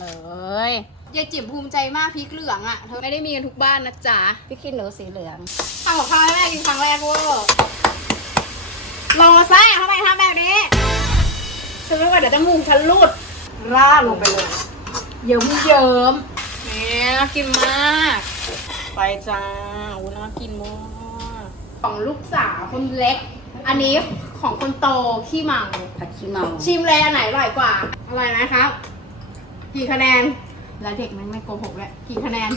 เลยยายจิ๋มภูมิใจมากพริกเหลืองอะเธอไม่ได้มีกันทุกบ้านนะจ๊ะพี่ขี้หนูสีเหลืองทำกับข้าวให้แม่กินครั้งแรกเวอร์รอซะทำไมทำแบบนี้ฉันไม่ไหวเดี๋ยวจมูกฉันรูดราดลงไปเลยเยิ้มเยิ้มๆนี่น่ากินมาก ไปจ้าอู้น่ากินมากของลูกสาวคนเล็ก อันนี้ของคนโตขี้เมาผัดขี้เมาชิมเลยอันไหนอร่อยกว่าอร่อยไหมครับ กี่คะแนน แล้วเด็กมันไม่โกหกเลยกี่คะแนน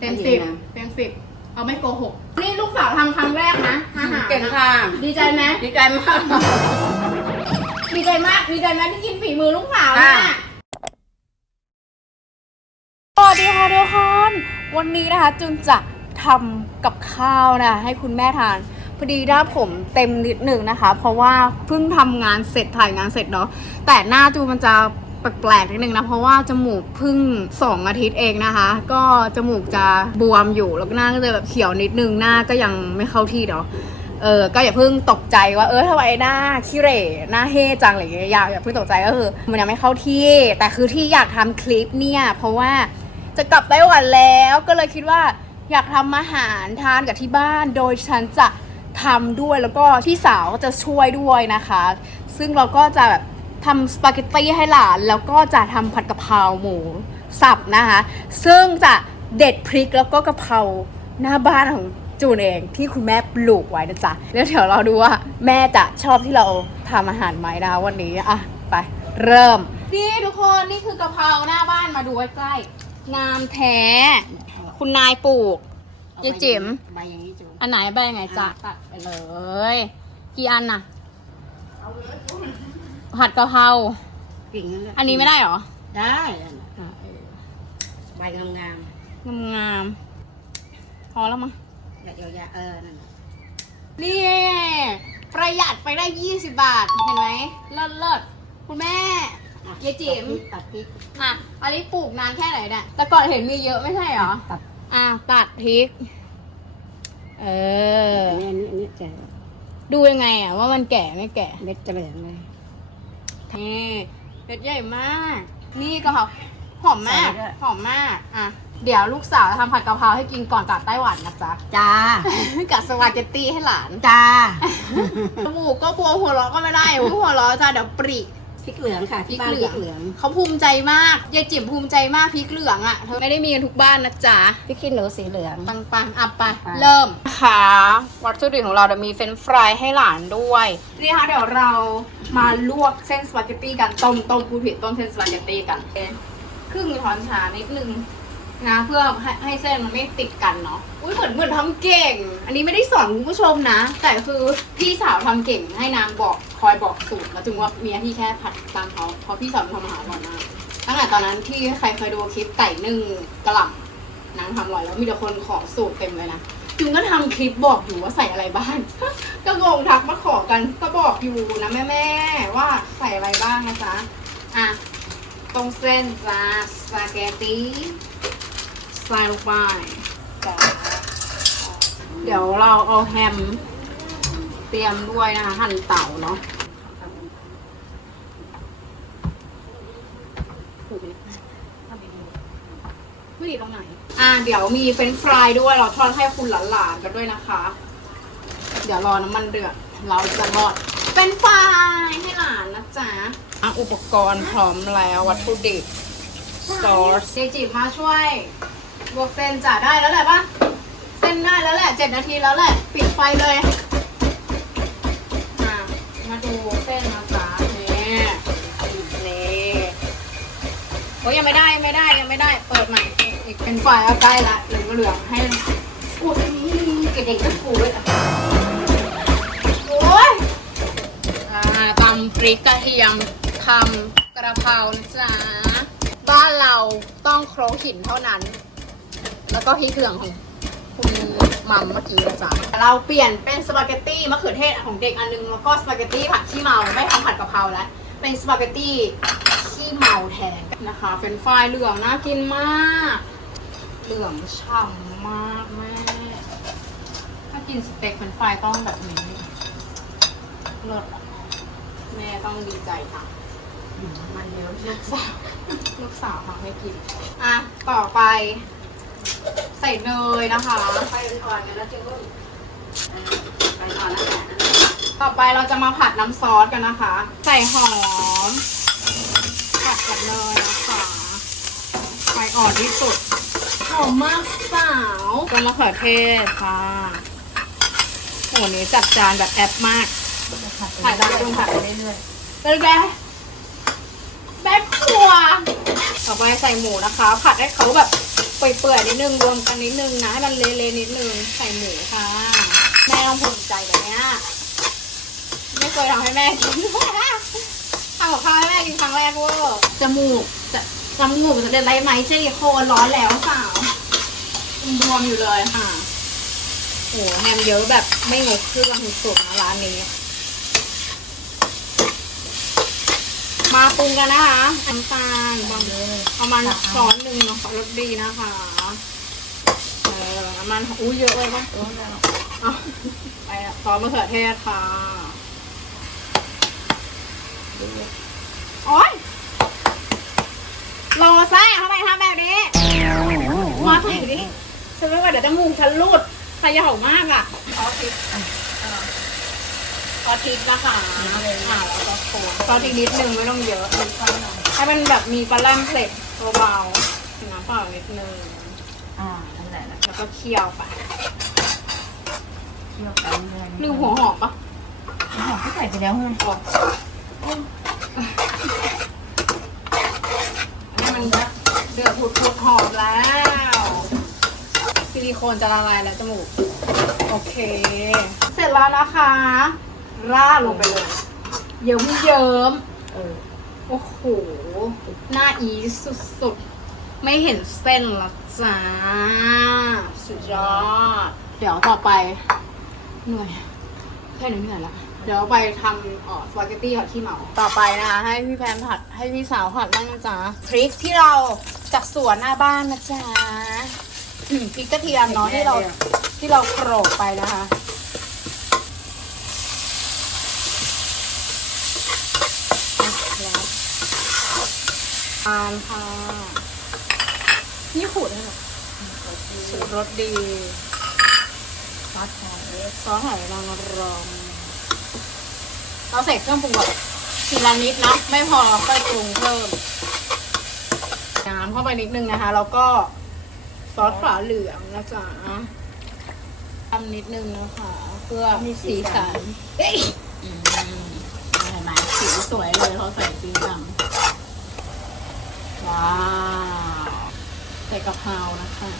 เต็มสิบเต็มสิบเอาไม่โกหก นี่ลูกสาวทำครั้งแรกนะอาหารเก่งนะค่ะ ดีใจไหมดีใจมาก ดีใจมาก ดีใจไหมที่กินฝีมือลูกสาวค่ะนะสวัสดีค่ะทุกคน วันนี้นะคะจุนจะทำกับข้าวนะ ให้คุณแม่ทานพอดีหน้าผมเต็มนิดหนึ่งนะคะ เพราะว่าเพิ่งทำงานเสร็จถ่ายงานเสร็จเนาะแต่หน้าจูมันจะ แปลกๆนิดนึงนะ เพราะว่าจมูกพิ่งสองอาทิตย์เองนะคะ ก็จมูกจะบวมอยู่แล้วหน้าก็จะแบบเขียวนิดนึงหน้าก็ยังไม่เข้าที่เนาะเออ ก็อย่าเพิ่งตกใจว่าเออทำไมหน้าขี้เหร่หน้าเฮจังอะไรอย่างเงี้ยอย่าอย่าเพิ่งตกใจก็คือมันยังไม่เข้าที่ แต่คือที่อยากทำคลิปเนี่ย เพราะว่าจะกลับไต้หวันแล้วก็เลยคิดว่าอยากทำอาหารทานกับที่บ้าน โดยฉันจะทำด้วยแล้วก็พี่สาวก็จะช่วยด้วยนะคะ ซึ่งเราก็จะแบบ ทำสปาเกตตี้ให้หลาน แล้วก็จะทำผัดกะเพราหมูสับนะคะ ซึ่งจะเด็ดพริกแล้วก็กะเพราหน้าบ้านของจูนเองที่คุณแม่ปลูกไว้นะจ๊ะ แล้วเดี๋ยวเราดูว่าแม่จะชอบที่เราทำอาหารไหมนะคะวันนี้อะไปเริ่มนี่ทุกคนนี่คือกะเพราหน้าบ้านมาดูใกล้ๆงามแท้ คุณนายปลูกยายจิ๋มใบอย่างนี้จูอันไหนใบไหนจ๊ะตัดไปไปเลยเลย กี่อันน่ะ ผัดกะเพรา กิ่งนั่นแหละอันนี้ไม่ได้เหรอได้ใบงามงามงามๆพอแล้วมั้ง ๆแบบยาวๆเออนั่นน่ะนี่ ประหยัดไปได้ 20 บาท เห็นไหมเลิศเลิศคุณแม่ อะยายจิ๋ม ตัดพริก อะอันนี้ปลูกนานแค่ไหนเนี่ยแต่ก่อนเห็นมีเยอะไม่ใช่เหรอตัด อะตัดพริก เออ อันนี้อันนี้อันนี้จะดูยังไงอะว่ามันแก่ไม่แก่ เม็ดจะเหลืองเลย นี่เม็ดใหญ่มาก นี่ก็หอมหอมมาก ใส่ด้วย หอมมาก อะ เดี๋ยวลูกสาวจะทำผัดกะเพราให้กินก่อนกลับไต้หวันนะจ๊ะ จ้า กับสปาเกตตี้ให้หลาน จ้า จมูกก็บวมหัวเราะก็ไม่ได้อย่าเพิ่งหัวเราะจ้ะเดี๋ยวปริ พริกเหลืองค่ะพริที่กบ้านเหพลืริองกเหลืองเขาภูมิใจมากยายจิ๋มภูมิใจมากพริกเหลืองอะเธอไม่ได้มีกันทุกบ้านนะจ๊ะพี่ขี้หนูสีเหลืองปังปังๆอับไปไปเริ่มค่ะวัตถุดิบของเราเดี๋ยวมีเฟรนช์ฟรายให้หลานด้วยนี่ค่ะเดี๋ยวเรามาลวกเส้นสปาเกตตี้กันต้มต้มพูดผิดต้มเส้นสปาเกตตี้กันครึ่งช้อนชานิดนึง นะเพื่อให้ให้เส้นมันไม่ติดกันเนาะอุ้ยเหมือนเหมือนทำเก่ง อันนี้ไม่ได้สอนคุณผู้ชมนะ แต่คือพี่สาวทำเก่งให้นางบอกคอยบอกสูตรแล้วจึงว่าเมีหน้าที่แค่ผัดตามเขาเพราะพี่สาวทำอาหารอร่อยมากตั้งแต่ตอนนั้นที่ใครเคยดูคลิปไก่นึ่งกระหล่ำนางทำอร่อยแล้วมีแต่คนขอสูตรเต็มเลยนะจึงก็ทำคลิปบอกอยู่ว่าใส่อะไรบ้าง ก็งงทักมาขอกันก็บอกอยู่นะแม่แม่ๆว่าใส่อะไรบ้างนะจ๊ะอะตรงเส้นจ้าสปาเกตตี ใส่ลงไปจ้ะเดี๋ยวเราเอาแฮม เตรียมด้วยนะคะหั่นเต่าเนาะไม่ดีตรงไหน อ่า เดี๋ยวมีเฟรนช์ฟรายด้วยเราทอดให้คุณหลานๆกันด้วยนะคะ เดี๋ยวรอน้ำมันเดือด เราจะทอดเป็นไฟรายให้หลานนะจ๊ะอะอุปกรณ์พร้อมแล้ววัตถุดิบซอสเจจิมาช่วย บวกเส้นจ่าได้แล้วแหละปะเส้นได้แล้วแหละเจ็ดนาทีแล้วแหละ ปิดไฟเลยอะมาดูเส้นนะจ๊ะนี่นี่โอ้ยยังไม่ได้ยังไม่ได้ยังไม่ได้ เปิดใหม่อีกเป็นไฟเอาใกล้ละเหลืองเหลืองให้อุ้ยเด็กๆก็ปูเลยโอ้ยอ่าตำพริกกระเทียมทำกระเพรานะจ๊ะบ้านเราต้องโครกหินเท่านั้น แล้วก็พริกเหลืองของคุณมัมเมื่อกี้นะจ๊ะเราเปลี่ยนเป็นสปาเกตตี้มะเขือเทศของเด็กอันนึงแล้วก็สปาเกตตี้ผัดขี้เมาไม่ทำผัดกะเพราแล้วเป็นสปาเกตตี้ขี้เมาแทนนะคะ เป็นไฟรายเหลืองน่ากินมาก เหลืองฉ่ำมากแม่ถ้ากินสเต็กเป็นไฟรายต้องแบบนี้เลิศแม่ต้องดีใจค่ะมันเยอะลูกสาวลูกสาวทำให้กิน อะ ต่อไป ใส่เนยนะคะ ไฟอ่อนๆกันแล้วเจ้าก็ไฟอ่อนแล้วค่ะต่อไปเราจะมาผัดน้ำซอสกันนะคะ ใส่หอม ผัดกับเนยนะคะไฟอ่อนที่สุด หอมมากสาวต้นมะเขือเทศค่ะโหนี้จัดจานแบบแอปมากถ่ายได้จุ้งถ่ายไปเรื่อยๆเป็นไงแม่ครัว ต่อไปใส่หมูนะคะ ผัดให้เขาแบบ เปื่อยๆนิดนึงรวมกันนิดนึงนะให้มันเละๆนิดนึงใส่หมูค่ะ แม่ต้องภูมิใจแบบนี้ไม่เคยทำให้แม่กินทำกับข้าวให้แม่กินครั้งแรกเวอร์จมูกจะจมูกจะเด็ดไรไหมเจโคร้อนแล้วสาวบวมอยู่เลยค่ะโอ้โหแฮมเยอะแบบไม่งกเครื่องสุดๆนะร้านนี้ มาปรุงกันนะคะน้ำตาลประมาณช้อนหนึ่งเนะคะรสดีนะคะเออน้ำมันอู้เยอะเลยปะเอไปอะซอสมะเขือเทศค่ะโอ๊ยรอซ่าทำไมทำแบบนี้มาใส่ดิฉันไม่ไหวเดี๋ยวจะมูกฉันรูดขยามากอะ ซอสพริกซอสพริกนะคะอ่าแล้วก็โคนซอสพริกนิดนึงไม่ต้องเยอะให้มันแบบมีปลาแรมเพล็ดเบาๆน้ำเปล่านิดนึงอ่านั่นแหละนะแล้วก็เคี่ยวไปเคี่ยวไปเรื่อยๆลืมหัวหอมปะหอมก็ใส่ไปแล้วไงออกให้มันแบบเดือดผุดๆหอมแล้วซิลิโคนจะละลายแล้วจมูก โอเค เสร็จแล้วนะคะ ราดลงไปเลย เยิ้มเยิ้มเออๆโอ้โห หน้าอีสุดๆ ไม่เห็นเส้นและจ้า สุดยอด เดี๋ยวต่อไปเหนื่อยแค่นี้เหนื่อยละเดี๋ยวไปทำเอ่อสปาเกตตี้ผัดขี้เมาต่อไปนะคะให้พี่แพนผัดให้พี่สาวผัดบ้างนะจ๊ะพริกที่เราจากสวนหน้าบ้านนะจ๊ะอืมพริกกระเทียมเนาะที่เราที่เราโขลกไปนะคะ แล้ว ทานค่ะ นี่ขูดได้เหรอสูตรรสดีซอสหอยซอสหอยนางรมเราใส่เครื่องปรุงแบบทีละนิดนะไม่พอค่อยปรุงเพิ่มน้ำเข้าไปนิดนึงนะคะ แล้วก็ซอสฝาเหลืองนะจ๊ะทำนิดนึงนะคะ เพื่อสีสันเอ้ยอืมเห็นไหมสีสวยเลยเขาใส่สีดำ ว้าวใส่กะเพรานะคะ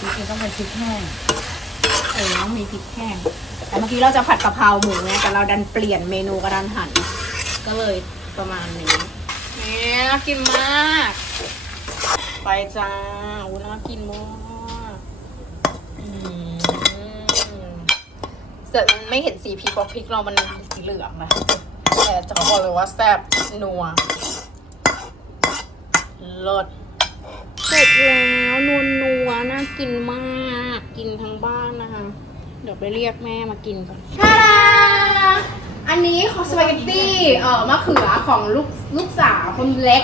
จริงๆต้องเป็นพริกแห้งเออต้องมีพริกแห้ง แต่เมื่อกี้เราจะผัดกะเพราหมูไงแต่เราดันเปลี่ยนเมนูกระดันหัน ก็เลยประมาณนี้นี่น่ากินมาก ไปจ้าอู้น่ากินมากอืมแต่มันไม่เห็นสีพริกเพราะพริกเรามันสีเหลืองนะแต่จะบอกเลยว่าแซ่บนัว รสเสร็จแล้วนัวนัวๆน่ากินมาก กินทั้งบ้านนะคะ เดี๋ยวไปเรียกแม่มากินก่อนทาดาอันนี้ของสปาเกตตี้เอ่อมะเขือของลูกลูกสาวคนเล็ก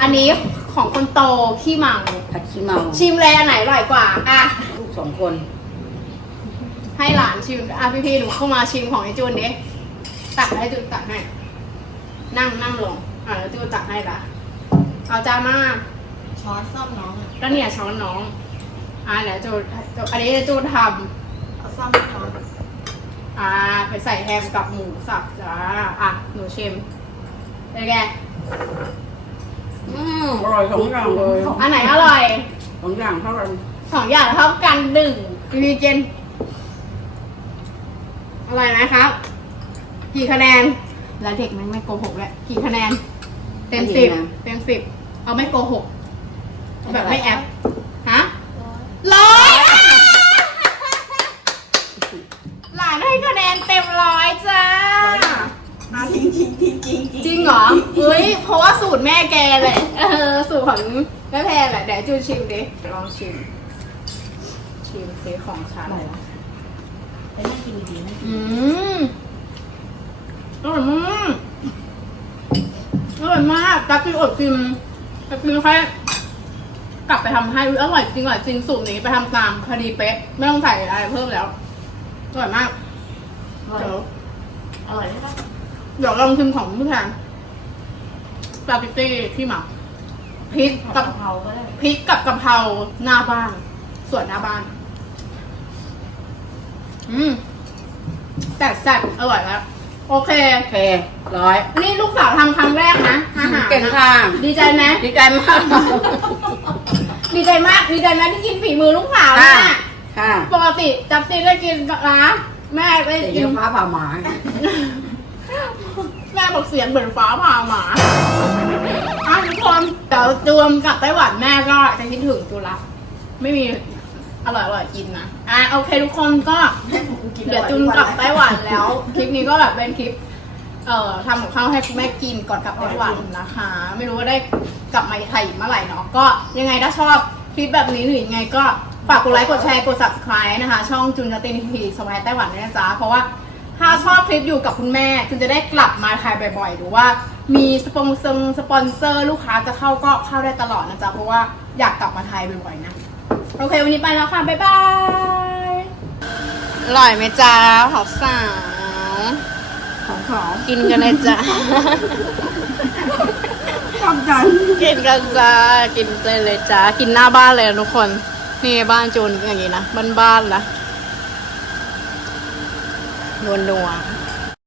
อันนี้ของคนโตขี้เมาผัดขี้เมาชิมเลยอันไหนอร่อยกว่าอะลูกสองคน ให้หลานชิมอะพี่ๆหนูเข้ามาชิมของไอ้จูนดิตักให้จูนตักให้นั่งนั่งลงอะแล้วจูนตักให้ละ เอาจานมาช้อนซ่อมน้องอะก็เนี่ยช้อนน้อง อะเดี๋ยวจูนจูนอันนี้จูนทเอาซ่อมช้อนำอ่า ไปใส่แฮมกับหมูสับจ้าอะหนูชิมเป็นไงอืมอร่อยสองอย่างเลยอันไหนอร่อยสองอย่างเท่ากันสองอย่างเท่ากันหนึ่งรีเจนอร่อยไหมครับ กี่คะแนนแล้วเด็กมันไม่โกหกแหละกี่คะแนน เต็มสิบเต็มสิบเอาไม่โกหกเอาแบบไม่แอปฮะร้อยหลานให้คะแนนเต็มร้อยจ้าจริงจริงจริงจริงจริงเหรอเฮ้ย เพราะว่าสูตรแม่แกแหละเออ สูตรของแม่แพรแหละเดี๋ยวจูนชิมดิ ลองชิม ชิมซิของฉันแล้วนั่งกินดีๆนะอืมอร่อยมาก อร่อยมากจับกินอดกินจับกินแค่กลับไปทำให้อุ๊ยอร่อยจริงอร่อยจริงสูตรนี้ไปทำตามพอดีเป๊ะ ไม่ต้องใส่อะไรเพิ่มแล้ว อร่อยมาก อร่อยเดี๋ยวอร่อยไหมคะเดี๋ยวลองชิมของพี่แทนสปาเกตตี้ที่หมักพริกกักับบกะเพราก็ได้พริกกับกะเพราหน้าบ้านส่วนหน้าบ้าน อืมแต่แซ่บอร่อยแล้ว โอเค โอเค ร้อย นี่ลูกสาวทำครั้งแรกนะอาหารเก่งค่ะดีใจไหมดีใจมากดีใจมากดีใจไหมที่กินฝีมือลูกสาวเนี่ยค่ะค่ะปกติจับซีได้กินกับนะแม่ได้เสีกิยนงฟ้าผ่าหมา แม่บอกเสียงเหมือนฟ้าผ่าหมาอะทุกคนเดี๋ยวจวมกลับไต้หวันแม่ก็จะคิดถึงจุละไม่มี อร่อยอร่อยๆกินนะอะโอเคทุกคนก็เดี๋ยวจุนกลับไต้หวันแล้ว คลิปนี้ก็แบบเป็นคลิป เอ่อทำกับข้าวให้คุณแม่กินก่อนกลับไต้หวันนะคะ ไม่รู้ว่าได้กลับมาไทยอีกเมื่อไหร่เนาะก็ยังไงถ้าชอบคลิปแบบนี้หรือยังไงก็ฝากกดไลค์กดแชร์กด subscribe นะคะ ช่องจุนกตินทีสมัยไต้หวันด้วยนะจ๊ะเพราะว่าถ้าชอบคลิปอยู่กับคุณแม่จุนจะได้กลับมาไทยบ่อยๆ หรือว่ามีสปอนเซอร์สปอนเซอร์ ลูกค้าจะเข้าก็เข้าได้ตลอดนะจ๊ะเพราะว่าอยากกลับมาไทยบ่อยๆนะ โอเค วันนี้ไปแล้วค่ะ บ๊ายบาย อร่อยไหมจ๊ะหอสาวของเขากินกันเลยจ้ะทำใจกินกันจ้า กินเลยเลยจ้า กินหน้าบ้านเลยนะทุกคน นี่บ้านจูนอย่างนี้นะ บ้านๆนะนัวๆ